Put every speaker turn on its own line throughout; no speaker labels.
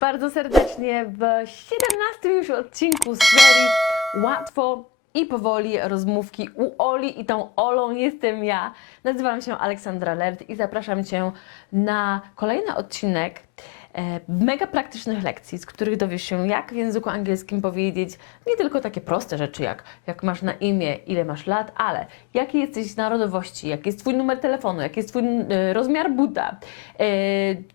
bardzo serdecznie w 17 już odcinku serii Łatwo i powoli rozmówki u Oli i tą Olą jestem ja. Nazywam się Aleksandra Lert i zapraszam Cię na kolejny odcinek mega praktycznych lekcji, z których dowiesz się, jak w języku angielskim powiedzieć nie tylko takie proste rzeczy, jak, jak masz na imię, ile masz lat, ale jakiej jesteś narodowości, jaki jest Twój numer telefonu, jaki jest Twój e, rozmiar buta, e,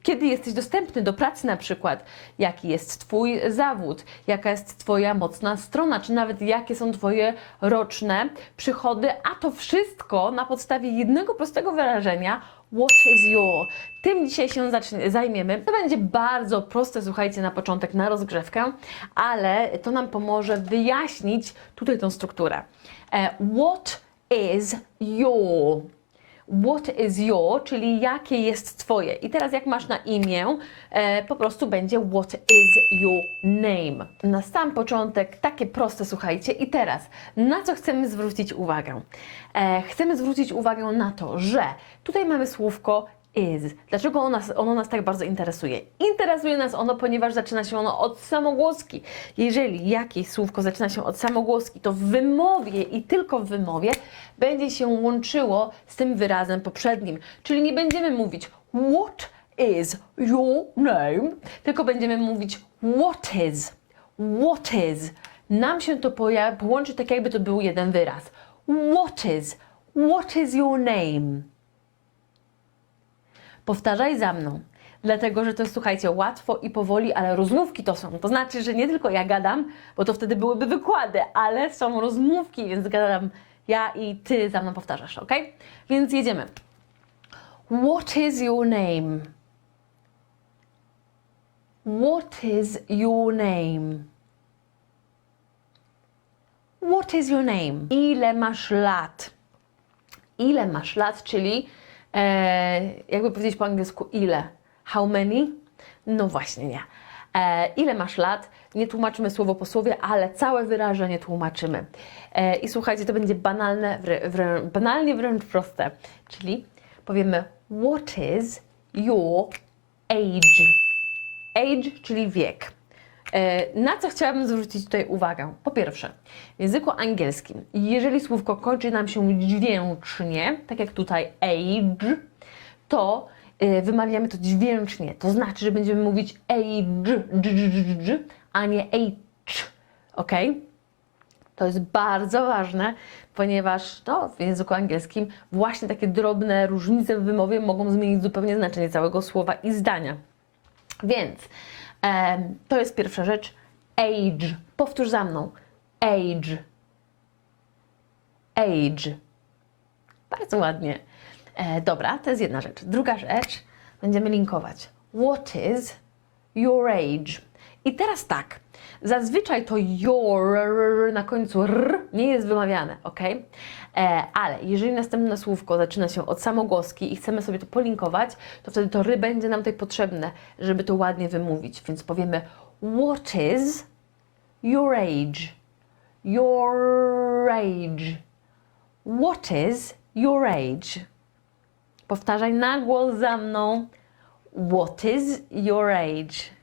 kiedy jesteś dostępny do pracy na przykład, jaki jest Twój zawód, jaka jest Twoja mocna strona, czy nawet jakie są Twoje roczne przychody, a to wszystko na podstawie jednego prostego wyrażenia What is your? Tym dzisiaj się zajmiemy. To będzie bardzo proste, słuchajcie, na początek, na rozgrzewkę, ale to nam pomoże wyjaśnić tutaj tą strukturę. E, What is your? What is your, czyli jakie jest Twoje. I teraz jak masz na imię, e, po prostu będzie what is your name. Na sam początek takie proste, słuchajcie. I teraz, na co chcemy zwrócić uwagę? E, chcemy zwrócić uwagę na to, że tutaj mamy słówko is. Dlaczego ono nas, ono nas tak bardzo interesuje? Interesuje nas ono, ponieważ zaczyna się ono od samogłoski. Jeżeli jakieś słówko zaczyna się od samogłoski, to w wymowie i tylko w wymowie będzie się łączyło z tym wyrazem poprzednim. Czyli nie będziemy mówić what is your name, tylko będziemy mówić what is, what is. Nam się to połączy tak, jakby to był jeden wyraz. What is, what is your name? Powtarzaj za mną. Dlatego, że to jest, słuchajcie, łatwo i powoli, ale rozmówki to są. To znaczy, że nie tylko ja gadam, bo to wtedy byłyby wykłady, ale są rozmówki, więc gadam ja i ty za mną powtarzasz, ok? Więc jedziemy. What is your name? What is your name? What is your name? Ile masz lat? Ile masz lat, czyli e, jakby powiedzieć po angielsku ile? How many? No właśnie nie. E, ile masz lat? Nie tłumaczymy słowo po słowie, ale całe wyrażenie tłumaczymy. E, I słuchajcie, to będzie banalne, banalnie wręcz proste. Czyli powiemy what is your age? Age, czyli wiek. E, Na co chciałabym zwrócić tutaj uwagę? Po pierwsze, w języku angielskim, jeżeli słówko kończy nam się dźwięcznie, tak jak tutaj age, to e, wymawiamy to dźwięcznie. To znaczy, że będziemy mówić age, a nie age. Ok? To jest bardzo ważne, ponieważ w języku angielskim właśnie takie drobne różnice w wymowie mogą zmienić zupełnie znaczenie całego słowa i zdania. Więc to jest pierwsza rzecz. Age. Powtórz za mną. Age. Age. Bardzo ładnie. E, dobra, to jest jedna rzecz. Druga rzecz, będziemy linkować. What is your age? I teraz tak. Zazwyczaj to your na końcu r nie jest wymawiane, ok? E, ale jeżeli następne słówko zaczyna się od samogłoski i chcemy sobie to polinkować, to wtedy to ry będzie nam tutaj potrzebne, żeby to ładnie wymówić. Więc powiemy What is your age? Your age. What is your age? Powtarzaj na głos za mną. What is your age?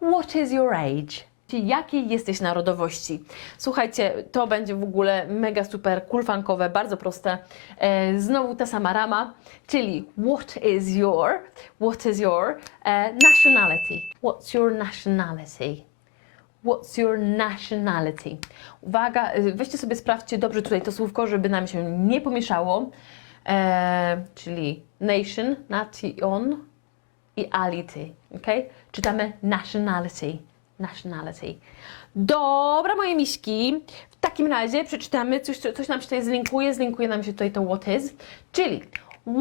What is your age? Jakiej jesteś narodowości? Słuchajcie, to będzie w ogóle mega super kulfankowe, bardzo proste. E, znowu ta sama rama, czyli what is your, what is your e, nationality? What's your nationality? What's your nationality? Uwaga, y, weźcie sobie, sprawdźcie dobrze tutaj to słówko, żeby nam się nie pomieszało. E, czyli nation, nation i ality, ok? Czytamy nationality, nationality. Dobra, moje miśki, w takim razie przeczytamy, coś, co- coś nam się tutaj zlinkuje, zlinkuje nam się tutaj to what is, czyli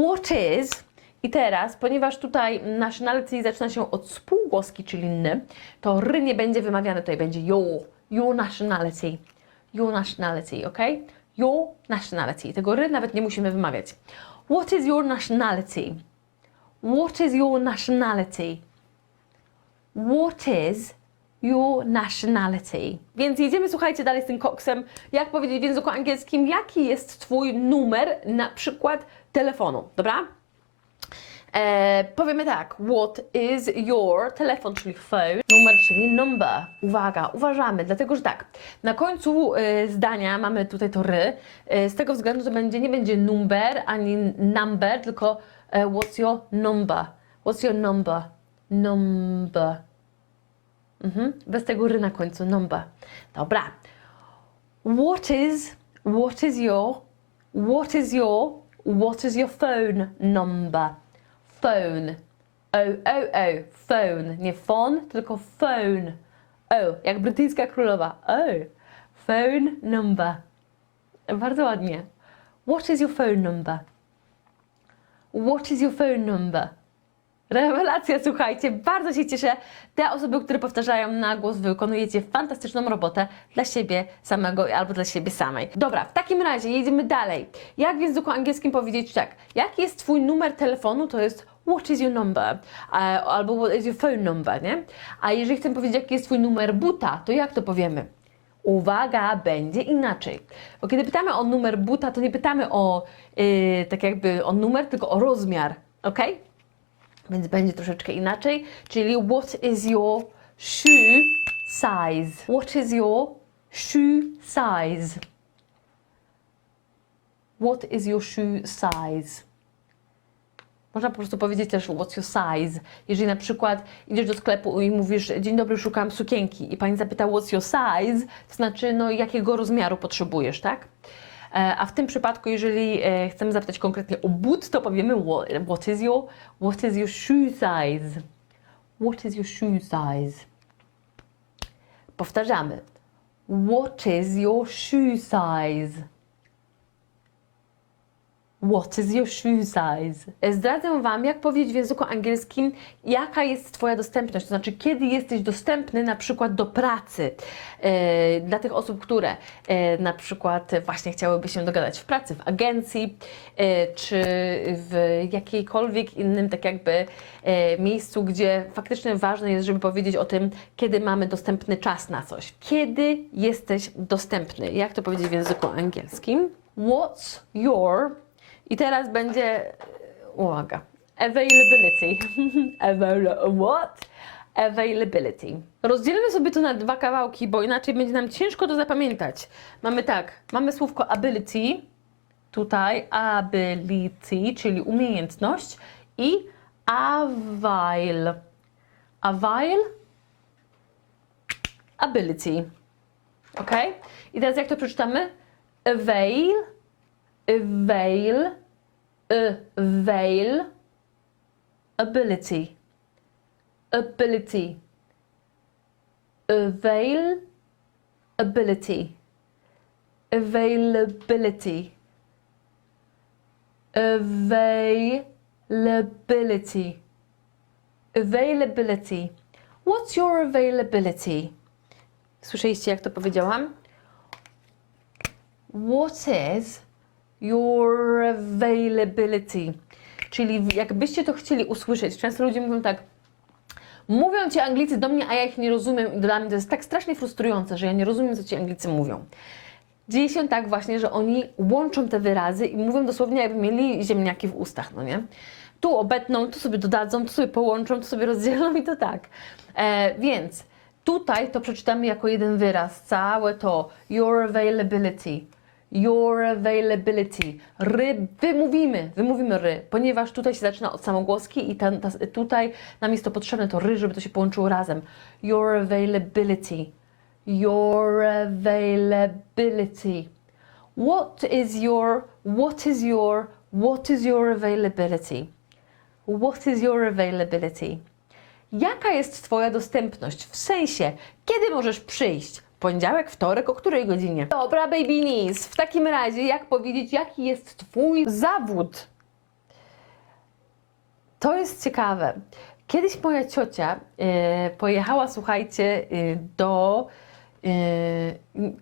what is i teraz, ponieważ tutaj nationality zaczyna się od spółgłoski, czyli n, to ry nie będzie wymawiane, tutaj będzie your, your nationality, your nationality, ok? Your nationality. Tego ry nawet nie musimy wymawiać. What is your nationality? What is your nationality? What is your nationality? Więc jedziemy, słuchajcie, dalej z tym koksem. Jak powiedzieć w języku angielskim, jaki jest Twój numer na przykład telefonu, dobra? E, powiemy tak, what is your telefon, czyli phone, numer, czyli number. Uwaga, uważamy, dlatego że tak, na końcu e, zdania mamy tutaj to ry, e, z tego względu to będzie, nie będzie number ani number, tylko e, what's your number, what's your number, number. Mhm. Bez tego ry na końcu, number. Dobra. What is, what is your, what is your, what is your phone number? Phone. O, o, o. Phone. Nie phone, tylko phone. O, jak brytyjska królowa. O. Phone number. Bardzo ładnie. What is your phone number? What is your phone number? Rewelacja, słuchajcie, bardzo się cieszę. Te osoby, które powtarzają na głos, wykonujecie fantastyczną robotę dla siebie samego albo dla siebie samej. Dobra, w takim razie jedziemy dalej. Jak w języku angielskim powiedzieć tak? Jaki jest Twój numer telefonu? To jest what is your number? Albo what is your phone number, nie? A jeżeli chcę powiedzieć, jaki jest Twój numer buta, to jak to powiemy? Uwaga, będzie inaczej. Bo kiedy pytamy o numer buta, to nie pytamy o yy, tak jakby o numer, tylko o rozmiar, ok? Więc będzie troszeczkę inaczej, czyli what is your shoe size? What is your shoe size? What is your shoe size? Można po prostu powiedzieć też what's your size. Jeżeli na przykład idziesz do sklepu i mówisz dzień dobry, szukam sukienki i pani zapyta what's your size, to znaczy no jakiego rozmiaru potrzebujesz, tak? E, A w tym przypadku, jeżeli e, chcemy zapytać konkretnie o but, to powiemy what, is your what is your shoe size? What is your shoe size? Powtarzamy. What is your shoe size? What is your shoe size? Zdradzę Wam, jak powiedzieć w języku angielskim, jaka jest Twoja dostępność, to znaczy kiedy jesteś dostępny na przykład do pracy. E, dla tych osób, które e, na przykład właśnie chciałyby się dogadać w pracy, w agencji, e, czy w jakiejkolwiek innym tak jakby e, miejscu, gdzie faktycznie ważne jest, żeby powiedzieć o tym, kiedy mamy dostępny czas na coś. Kiedy jesteś dostępny? Jak to powiedzieć w języku angielskim? What's your i teraz będzie, uwaga, availability. Avail what? Availability. Rozdzielmy sobie to na dwa kawałki, bo inaczej będzie nam ciężko to zapamiętać. Mamy tak, mamy słówko ability, tutaj ability, czyli umiejętność i avail. Avail, ability. Ok? I teraz jak to przeczytamy? Avail, avail, avail, ability, ability, avail, ability, availability, availability, availability. What's your availability? Słyszeliście, jak to powiedziałam? What is your availability? Czyli jakbyście to chcieli usłyszeć, często ludzie mówią tak, mówią ci Anglicy do mnie, a ja ich nie rozumiem i dla mnie to jest tak strasznie frustrujące, że ja nie rozumiem, co ci Anglicy mówią. Dzieje się tak właśnie, że oni łączą te wyrazy i mówią dosłownie, jakby mieli ziemniaki w ustach, no nie? Tu obetną, tu sobie dodadzą, tu sobie połączą, tu sobie rozdzielą i to tak. E, więc tutaj to przeczytamy jako jeden wyraz, całe to your availability, your availability. Ry, wymówimy, wymówimy ry, ponieważ tutaj się zaczyna od samogłoski i ta, ta, tutaj nam jest to potrzebne, to ry, żeby to się połączyło razem. Your availability, your availability. What is your, what is your, what is your availability? What is your availability? Jaka jest Twoja dostępność? W sensie, kiedy możesz przyjść? Poniedziałek, wtorek, o której godzinie? Dobra, baby knees. W takim razie, jak powiedzieć, jaki jest Twój zawód? To jest ciekawe. Kiedyś moja ciocia e, pojechała, słuchajcie, e, do. E,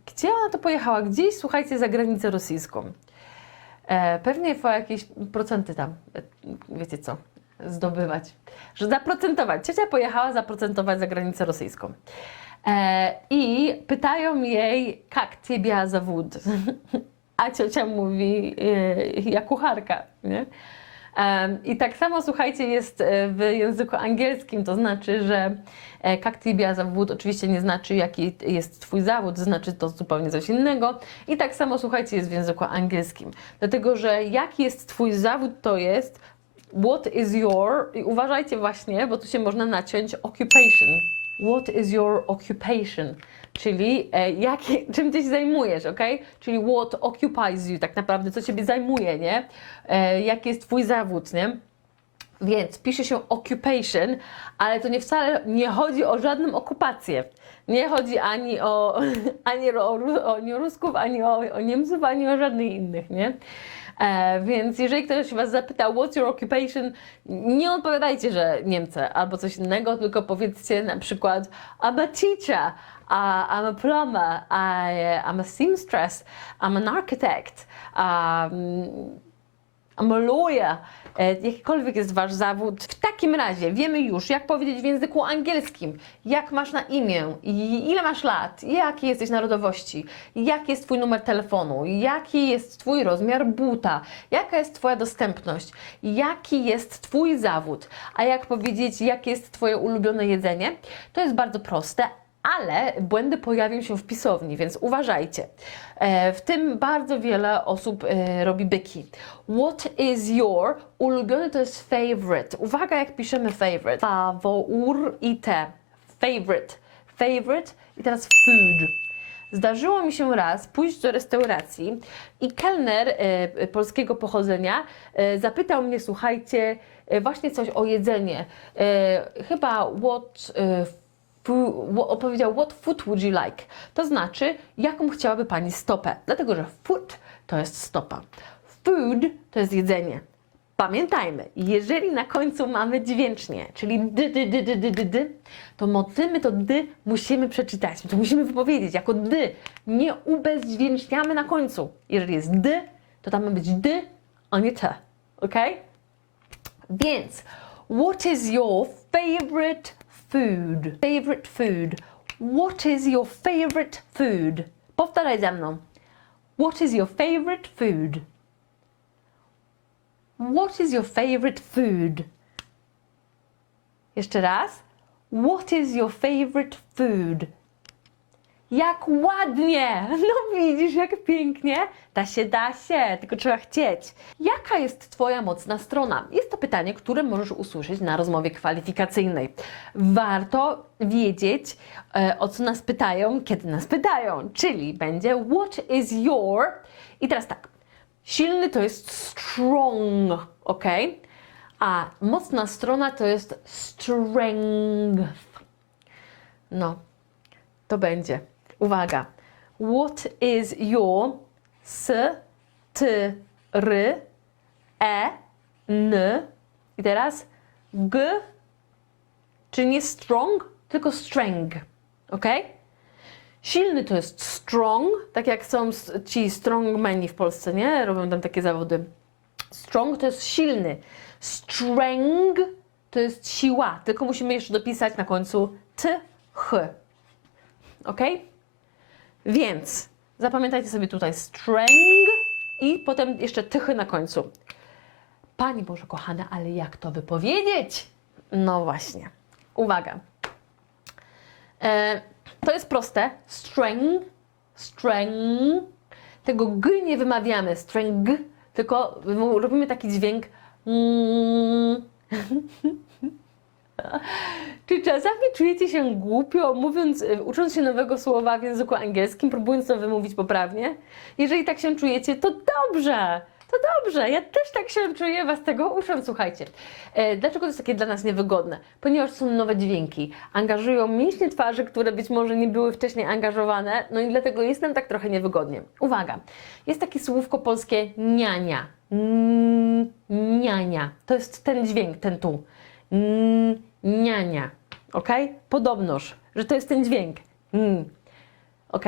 gdzie ona to pojechała? Gdzieś, słuchajcie, za granicę rosyjską. E, pewnie po jakieś procenty tam, wiecie co, zdobywać. Że zaprocentować. Ciocia pojechała zaprocentować za granicę rosyjską. E, I pytają jej, jak ciebie zawód? A ciocia mówi, e, ja kucharka, nie? I tak samo, słuchajcie, jest e, w języku angielskim, to znaczy, że e, kaktibia zawód oczywiście nie znaczy, jaki jest Twój zawód, znaczy to zupełnie coś innego. I tak samo, słuchajcie, jest w języku angielskim. Dlatego, że jaki jest Twój zawód, to jest what is your, i uważajcie właśnie, bo tu się można naciąć occupation. What is your occupation? Czyli e, czym ty się zajmujesz, ok? Czyli what occupies you, tak naprawdę, co ciebie zajmuje, nie? E, jaki jest twój zawód, nie? Więc pisze się occupation, ale to nie wcale nie chodzi o żadną okupację. Nie chodzi ani o, ani o, o, ani o Rusków, ani o, o Niemców, ani o żadnych innych, nie? E, więc jeżeli ktoś Was zapyta, what's your occupation, nie odpowiadajcie, że Niemcy albo coś innego, tylko powiedzcie na przykład I'm a teacher, I'm a plumber, I'm a seamstress, I'm an architect, um, Lawyer, e, jakikolwiek jest Wasz zawód. W takim razie wiemy już, jak powiedzieć w języku angielskim, jak masz na imię, ile masz lat, jakiej jesteś narodowości, jaki jest Twój numer telefonu, jaki jest Twój rozmiar buta, jaka jest Twoja dostępność, jaki jest Twój zawód, a jak powiedzieć, jakie jest Twoje ulubione jedzenie, to jest bardzo proste, ale błędy pojawią się w pisowni, więc uważajcie. E, W tym bardzo wiele osób e, robi byki. What is your ulubiony to jest favorite. Uwaga, jak piszemy favorite. Fawour i te. Favorite. Favorite i teraz food. Zdarzyło mi się raz pójść do restauracji i kelner e, polskiego pochodzenia zapytał mnie, słuchajcie, właśnie coś o jedzenie. Chyba what powiedział what food would you like? To znaczy, jaką chciałaby Pani stopę? Dlatego, że food to jest stopa. Food to jest jedzenie. Pamiętajmy, jeżeli na końcu mamy dźwięcznie, czyli dy, dy, dy, dy, dy, dy, dy, to motymy to dy musimy przeczytać, to musimy wypowiedzieć jako dy. Nie ubezdźwięczniamy na końcu. Jeżeli jest dy, to tam ma być dy, a nie te. Ok? Więc, what is your favorite food? Favorite food. What is your favorite food? Powtarzaj za mną. What is your favorite food? What is your favorite food? Jeszcze raz. What is your favorite food? Jak ładnie! No widzisz, jak pięknie. Da się, da się, tylko trzeba chcieć. Jaka jest Twoja mocna strona? Jest to pytanie, które możesz usłyszeć na rozmowie kwalifikacyjnej. Warto wiedzieć, e, o co nas pytają, kiedy nas pytają. Czyli będzie what is your... I teraz tak, silny to jest strong, ok? A mocna strona to jest strength. No, to będzie. Uwaga. What is your s, t, r, e, n i teraz g, czy nie strong, tylko strength. Ok? Silny to jest strong, tak jak są ci strongmeni w Polsce, nie? Robią tam takie zawody. Strong to jest silny. Strength to jest siła, tylko musimy jeszcze dopisać na końcu t, ch. Ok? Więc zapamiętajcie sobie tutaj strength i potem jeszcze tychy na końcu. Pani Boże kochana, ale jak to wypowiedzieć? No właśnie. Uwaga. E, to jest proste. Strength, strength. Tego g nie wymawiamy, strength, tylko robimy taki dźwięk. Mm. Czy czasami czujecie się głupio, mówiąc, y, ucząc się nowego słowa w języku angielskim, próbując to wymówić poprawnie? Jeżeli tak się czujecie, to dobrze! To dobrze, ja też tak się czuję, was tego uczę, słuchajcie. E, dlaczego to jest takie dla nas niewygodne? Ponieważ są nowe dźwięki, angażują mięśnie twarzy, które być może nie były wcześniej angażowane, no i dlatego jest nam tak trochę niewygodnie. Uwaga, jest takie słówko polskie niania. Niania. To jest ten dźwięk, ten tu. Mm, niania. Ok? Podobnoż, że to jest ten dźwięk. Mm. Ok?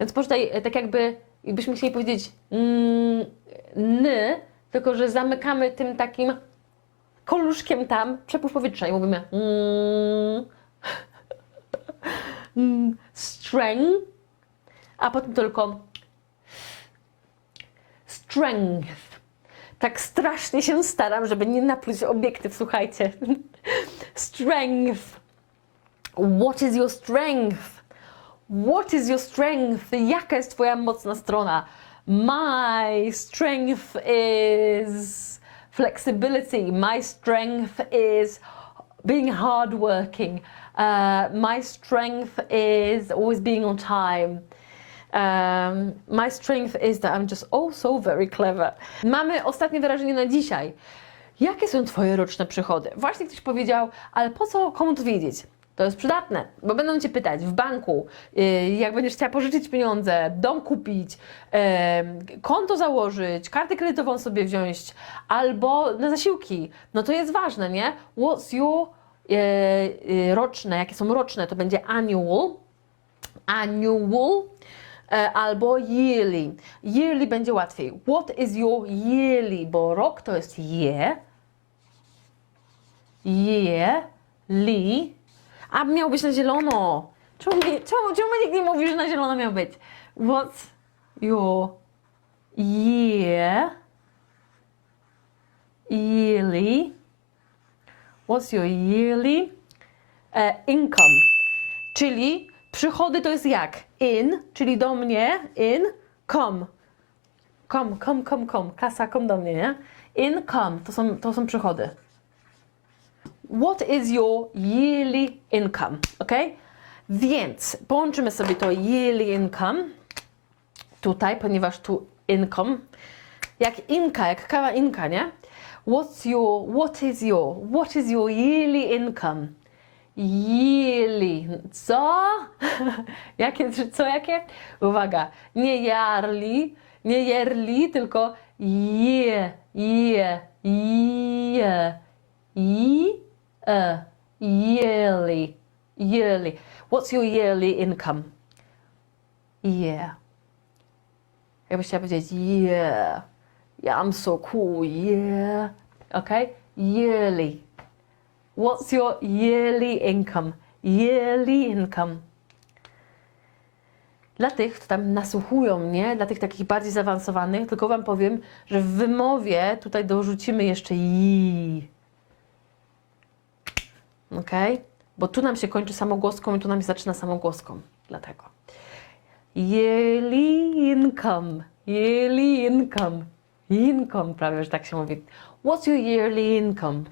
Więc poczytaj e, tak jakby, jakbyśmy chcieli powiedzieć mm, ny, tylko że zamykamy tym takim koluszkiem tam przepływ powietrza i mówimy mm, mm, strength, a potem tylko strength. Tak strasznie się staram, żeby nie napluć obiektyw, słuchajcie. Strength. What is your strength? What is your strength? Jaka jest Twoja mocna strona? My strength is flexibility. My strength is being hardworking. Uh, my strength is always being on time. Um, my strength is that I'm just oh so very clever. Mamy ostatnie wyrażenie na dzisiaj. Jakie są Twoje roczne przychody? Właśnie ktoś powiedział, ale po co komu to wiedzieć? To jest przydatne, bo będą Cię pytać w banku, yy, jak będziesz chciała pożyczyć pieniądze, dom kupić, konto założyć, kartę kredytową sobie wziąć, albo na zasiłki. No to jest ważne, nie? What's your yy, yy, roczne, jakie są roczne, to będzie annual, annual e, albo yearly. Yearly będzie łatwiej. What is your yearly? Bo rok to jest year. Yearly. A miał być na zielono. Czemu, czemu, czemu nikt nie mówi, że na zielono miał być? What's your year? Yearly. What's your yearly e, income? Czyli przychody to jest jak? In, czyli do mnie, in, come. Come, come, come, come. Kasa, come do mnie, nie? Income to są, to są przychody. What is your yearly income? Ok? Więc połączymy sobie to yearly income tutaj, ponieważ tu income, jak inka, jak kawa inka, nie? What's your, what is your, what is your yearly income? Yearly. Co? jakie, co jakie? Uwaga, nie yearly, nie yearly, tylko year, year, year, year, yearly, yearly. What's your yearly income? Yeah. Jakbyś chciała powiedzieć yeah, yeah, I'm so cool, yeah. Okay? Yearly. What's your yearly income? Yearly income. Dla tych, kto tam nasłuchują mnie, dla tych takich bardziej zaawansowanych, tylko Wam powiem, że w wymowie tutaj dorzucimy jeszcze i. Ok? Bo tu nam się kończy samogłoską i tu nam się zaczyna samogłoską. Dlatego. Yearly income. Yearly income. Income, prawie, że tak się mówi. What's your yearly income?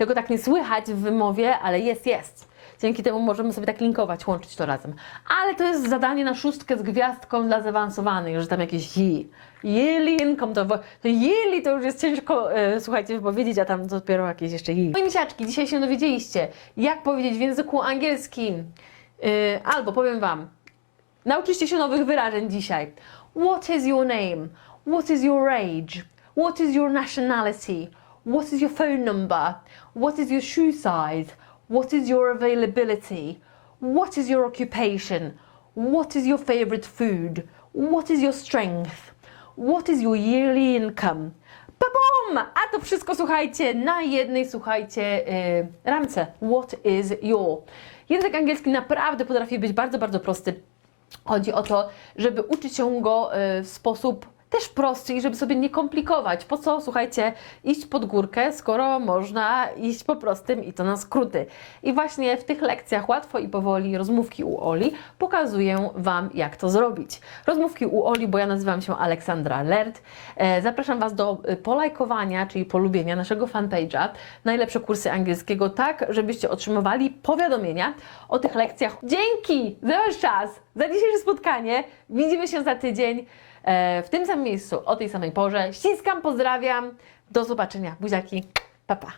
Tego tak nie słychać w wymowie, ale jest, jest. Dzięki temu możemy sobie tak linkować, łączyć to razem. Ale to jest zadanie na szóstkę z gwiazdką dla zaawansowanych, że tam jakieś yi. Yearly income, to, to yearly to już jest ciężko, e, słuchajcie, wypowiedzieć, a tam dopiero jakieś jeszcze yi. Moje misiaczki, dzisiaj się dowiedzieliście, jak powiedzieć w języku angielskim. E, albo powiem Wam, nauczyliście się nowych wyrażeń dzisiaj. What is your name? What is your age? What is your nationality? What is your phone number? What is your shoe size? What is your availability? What is your occupation? What is your favorite food? What is your strength? What is your yearly income? Babum! A to wszystko słuchajcie na jednej, słuchajcie, yy, ramce. What is your? Język angielski naprawdę potrafi być bardzo, bardzo prosty. Chodzi o to, żeby uczyć się go y, w sposób też i żeby sobie nie komplikować. Po co, słuchajcie, iść pod górkę, skoro można iść po prostym i to na skróty. I właśnie w tych lekcjach łatwo i powoli rozmówki u Oli pokazuję Wam, jak to zrobić. Rozmówki u Oli, bo ja nazywam się Aleksandra Lert. E, Zapraszam Was do y, polajkowania, czyli polubienia naszego fanpage'a. Najlepsze kursy angielskiego, tak, żebyście otrzymywali powiadomienia o tych lekcjach. Dzięki za Wasz czas, za dzisiejsze spotkanie. Widzimy się za tydzień e, w tym samym miejscu, o tej samej porze. Ściskam, pozdrawiam. Do zobaczenia. Buziaki. Pa, pa.